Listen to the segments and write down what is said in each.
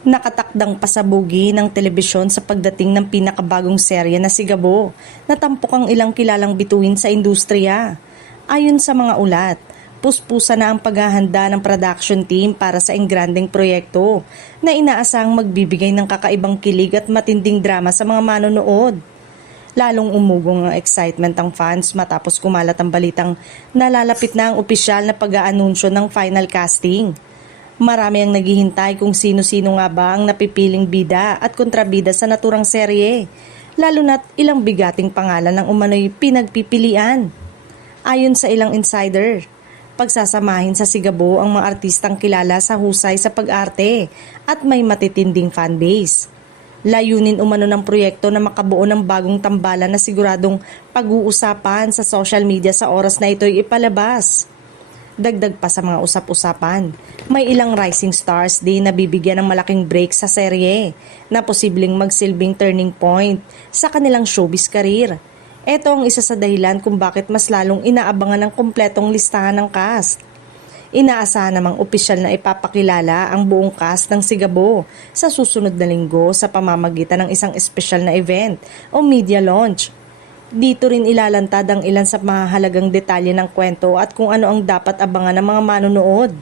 Nakatakdang pasabugi ng telebisyon sa pagdating ng pinakabagong serye na Sigabo na tampok ang ilang kilalang bituin sa industriya. Ayon sa mga ulat, puspusa na ang paghahanda ng production team para sa engrandeng proyekto na inaasahang magbibigay ng kakaibang kilig at matinding drama sa mga manonood. Lalong umugong ang excitement ng fans matapos kumalat ang balitang nalalapit na ang opisyal na pag-aanunsyo ng final casting. Marami ang naghihintay kung sino-sino nga ba ang napipiling bida at kontrabida sa naturang serye, lalo na't ilang bigating pangalan ng umano'y pinagpipilian. Ayon sa ilang insider, pagsasamahin sa Sigabo ang mga artistang kilala sa husay sa pag-arte at may matitinding fanbase. Layunin umano ng proyekto na makabuo ng bagong tambalan na siguradong pag-uusapan sa social media sa oras na ito'y ipalabas. Dagdag pa sa mga usap-usapan, may ilang rising stars din na bibigyan ng malaking break sa serye na posibleng magsilbing turning point sa kanilang showbiz career. Ito ang isa sa dahilan kung bakit mas lalong inaabangan ng kumpletong listahan ng cast. Inaasahan namang opisyal na ipapakilala ang buong cast ng Sigabo sa susunod na linggo sa pamamagitan ng isang espesyal na event o media launch. Dito rin ilalantad ang ilan sa mahalagang detalye ng kwento at kung ano ang dapat abangan ng mga manonood.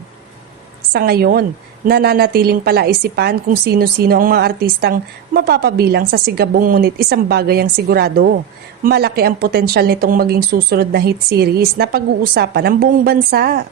Sa ngayon, nananatiling palaisipan kung sino-sino ang mga artistang mapapabilang sa Sigabo, ngunit isang bagay ang sigurado. Malaki ang potensyal nitong maging susunod na hit series na pag-uusapan ng buong bansa.